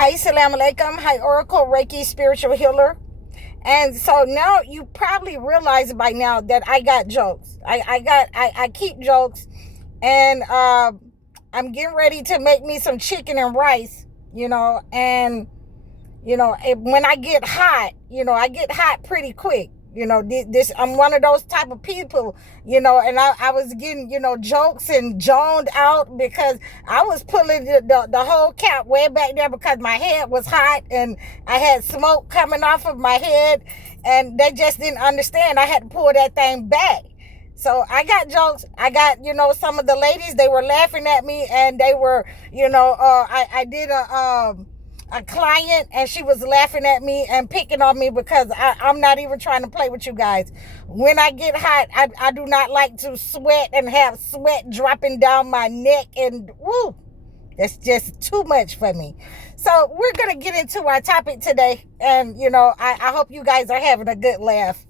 Assalamu alaikum. Hi, Oracle Reiki Spiritual Healer. And so now you probably realize by now that I got jokes. I keep jokes, and I'm getting ready to make me some chicken and rice, and when I get hot, I get hot pretty quick. This I'm one of those type of people, and I was getting, jokes and zoned out because I was pulling the whole cap way back there because my head was hot and I had smoke coming off of my head, and they just didn't understand. I had to pull that thing back. So I got jokes. I got, some of the ladies, they were laughing at me, and they were, I did a client, and she was laughing at me and picking on me because I'm not even trying to play with you guys. When I get hot, I do not like to sweat and have sweat dropping down my neck, and woo, that's just too much for me. So we're going to get into our topic today, and, I hope you guys are having a good laugh.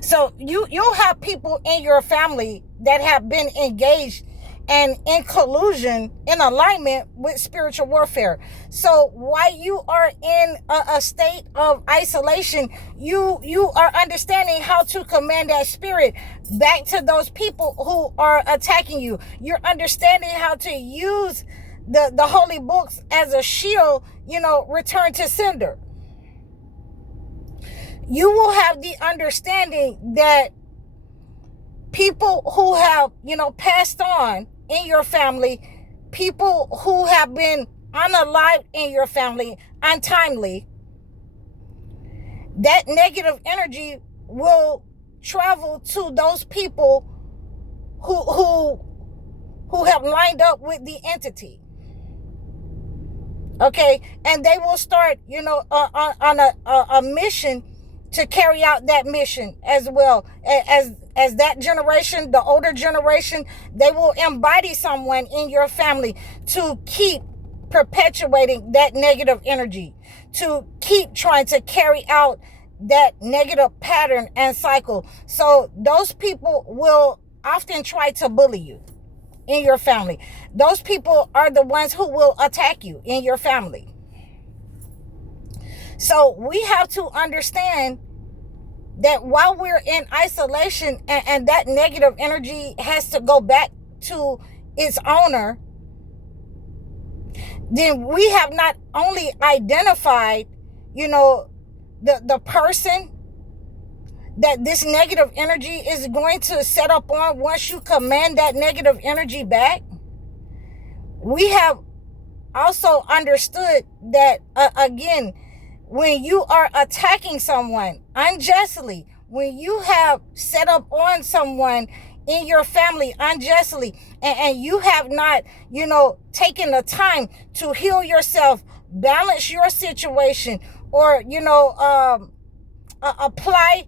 So you'll have people in your family that have been engaged and in collusion, in alignment with spiritual warfare. So while you are in a state of isolation, you are understanding how to command that spirit back to those people who are attacking you. You're understanding how to use the holy books as a shield, return to sender. You will have the understanding that people who have, passed on in your family, people who have been unalived in your family, untimely, that negative energy will travel to those people who have lined up with the entity. Okay, and they will start, on a mission to carry out that mission as well. As that generation, the older generation, they will embody someone in your family to keep perpetuating that negative energy, to keep trying to carry out that negative pattern and cycle. So those people will often try to bully you in your family. Those people are the ones who will attack you in your family. So we have to understand that while we're in isolation and that negative energy has to go back to its owner, then we have not only identified, the person that this negative energy is going to set up on once you command that negative energy back. We have also understood that, again, when you are attacking someone unjustly, when you have set up on someone in your family unjustly, and you have not, taken the time to heal yourself, balance your situation, or, apply,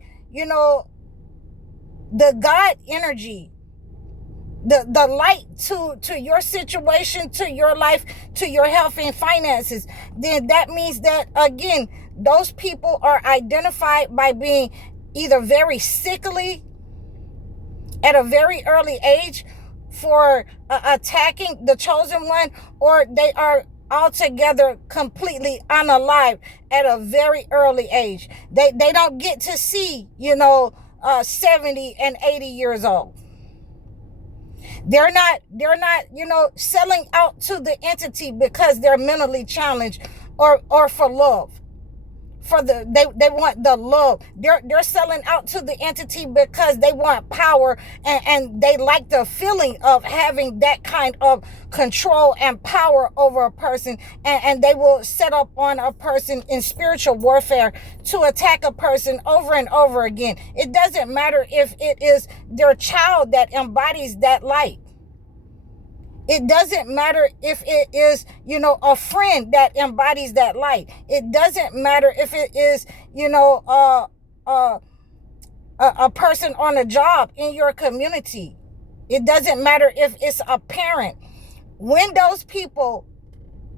the God energy, the light to your situation, to your life, to your health and finances, then that means that, again, those people are identified by being either very sickly at a very early age for attacking the chosen one, or they are altogether completely unalive at a very early age. They don't get to see, 70 and 80 years old. They're not, selling out to the entity because they're mentally challenged or for love. They want the love. They're selling out to the entity because they want power, and they like the feeling of having that kind of control and power over a person, and they will set up on a person in spiritual warfare to attack a person over and over again. It doesn't matter if it is their child that embodies that light. It doesn't matter if it is, a friend that embodies that light. It doesn't matter if it is, a person on a job in your community. It doesn't matter if it's a parent. When those people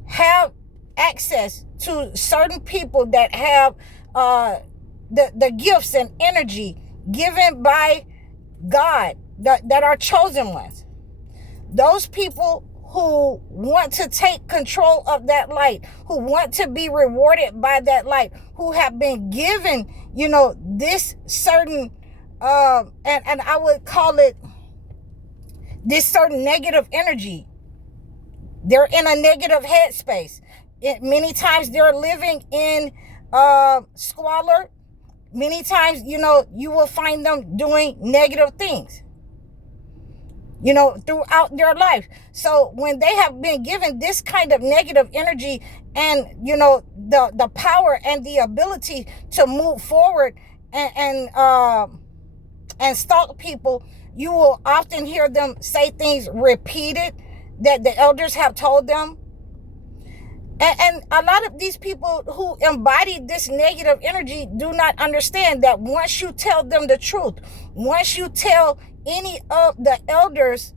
have access to certain people that have the gifts and energy given by God, that are chosen ones, those people who want to take control of that light, who want to be rewarded by that light, who have been given, this certain, and I would call it this certain negative energy. They're in a negative headspace. Many times they're living in squalor. Many times, you will find them doing negative things, throughout their life. So when they have been given this kind of negative energy and, the power and the ability to move forward and stalk people, you will often hear them say things repeated that the elders have told them. And a lot of these people who embody this negative energy do not understand that once you tell them the truth, once you tell any of the elders,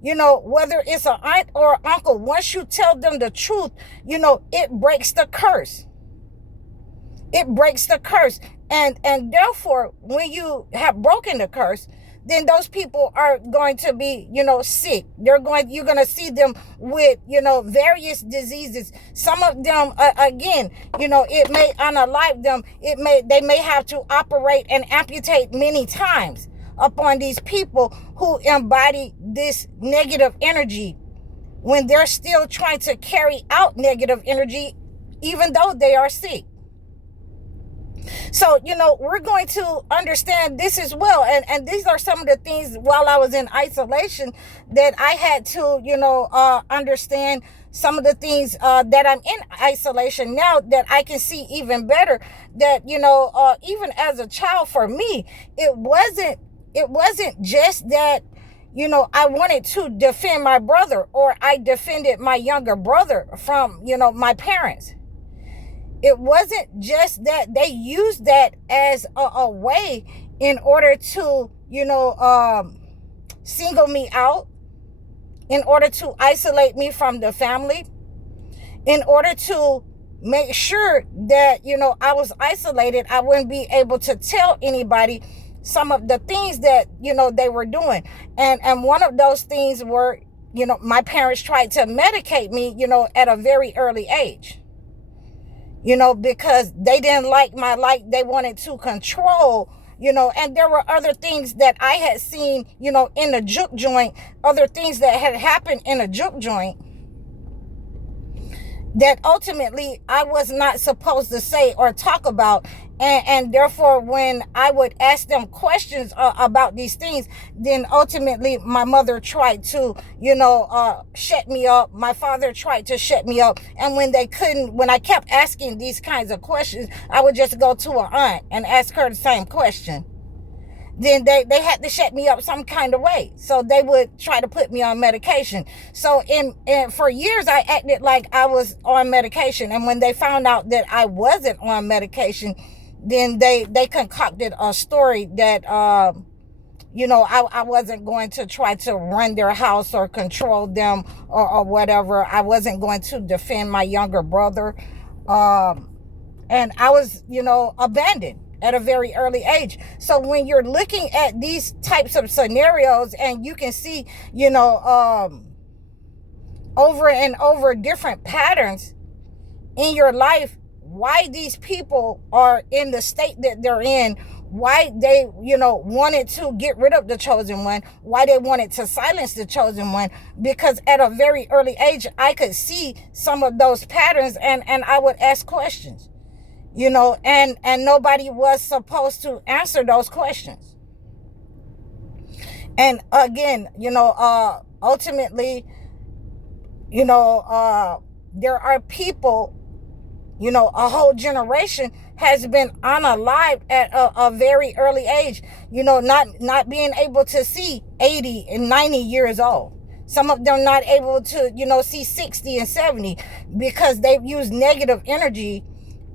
whether it's an aunt or an uncle, once you tell them the truth, it breaks the curse. It breaks the curse. And therefore, when you have broken the curse, then those people are going to be, sick. You're going to see them with, various diseases. Some of them, again, it may unalive them. They may have to operate and amputate many times upon these people who embody this negative energy when they're still trying to carry out negative energy, even though they are sick. So, we're going to understand this as well. And these are some of the things while I was in isolation that I had to, understand some of the things that I'm in isolation now that I can see even better. That, even as a child, for me, it wasn't just that, I wanted to defend my brother, or I defended my younger brother from, my parents. It wasn't just that. They used that as a way in order to, single me out, in order to isolate me from the family, in order to make sure that, I was isolated. I wouldn't be able to tell anybody some of the things that, they were doing. And one of those things were, my parents tried to medicate me, at a very early age. Because they didn't like my life. They wanted to control, and there were other things that I had seen, in the juke joint, other things that had happened in a juke joint that ultimately I was not supposed to say or talk about. And therefore, when I would ask them questions about these things, then ultimately my mother tried to, shut me up. My father tried to shut me up. And when I kept asking these kinds of questions, I would just go to an aunt and ask her the same question. Then they had to shut me up some kind of way. So they would try to put me on medication. So for years, I acted like I was on medication. And when they found out that I wasn't on medication, then they concocted a story that, I wasn't going to try to run their house or control them or whatever. I wasn't going to defend my younger brother. And I was, abandoned at a very early age. So when you're looking at these types of scenarios and you can see, over and over different patterns in your life, why these people are in the state that they're in, why they, wanted to get rid of the chosen one, why they wanted to silence the chosen one, because at a very early age, I could see some of those patterns and I would ask questions, and nobody was supposed to answer those questions. And again, ultimately, there are people, a whole generation has been unalived at a very early age, not being able to see 80 and 90 years old. Some of them not able to, see 60 and 70 because they've used negative energy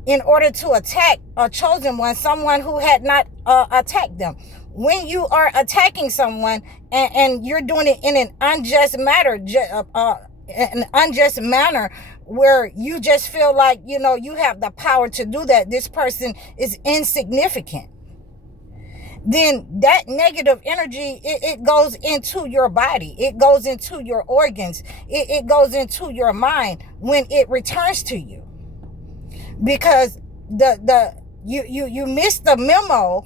in order to attack a chosen one, someone who had not attacked them. When you are attacking someone and you're doing it in an unjust manner, where you just feel like, you have the power to do that, this person is insignificant. then that negative energy, it goes into your body, it goes into your organs, it goes into your mind when it returns to you, because you miss the memo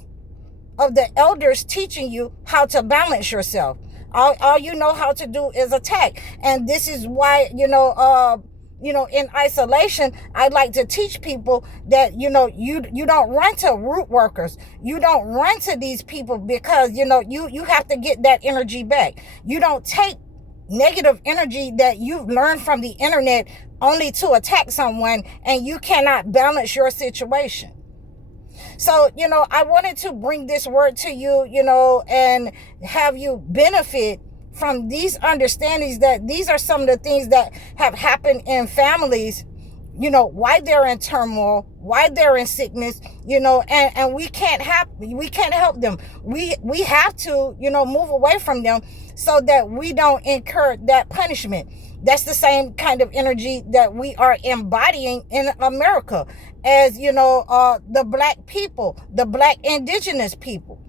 of the elders teaching you how to balance yourself. All you know how to do is attack. And this is why, in isolation, I like to teach people that, you don't run to root workers. You don't run to these people because, you have to get that energy back. You don't take negative energy that you've learned from the internet only to attack someone, and you cannot balance your situation. So, I wanted to bring this word to you, and have you benefit from these understandings, that these are some of the things that have happened in families, why they're in turmoil, why they're in sickness, and we can't help them. We have to, move away from them so that we don't incur that punishment. That's the same kind of energy that we are embodying in America as, the black people, the black indigenous people.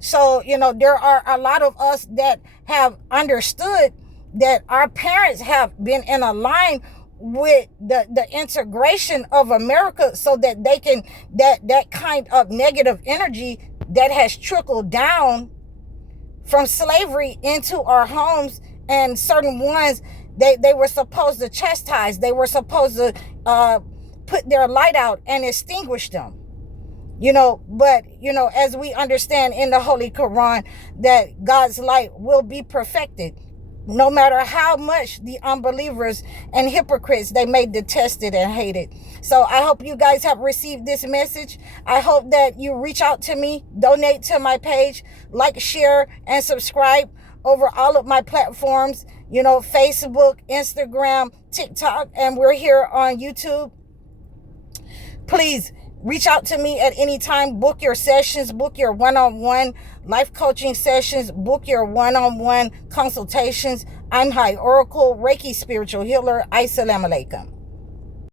So, there are a lot of us that have understood that our parents have been in a line with the integration of America, so that they can, that kind of negative energy that has trickled down from slavery into our homes, and certain ones they were supposed to chastise, they were supposed to put their light out and extinguish them, but as we understand in the Holy Quran, that God's light will be perfected no matter how much the unbelievers and hypocrites, they may detest it and hate it. So I hope you guys have received this message. I hope that you reach out to me, donate to my page, like, share, and subscribe over all of my platforms, Facebook, Instagram, TikTok, and we're here on YouTube. Please reach out to me at any time. Book your sessions, book your one-on-one life coaching sessions, book your one-on-one consultations. I'm High Oracle, Reiki spiritual healer. Assalamu alaikum.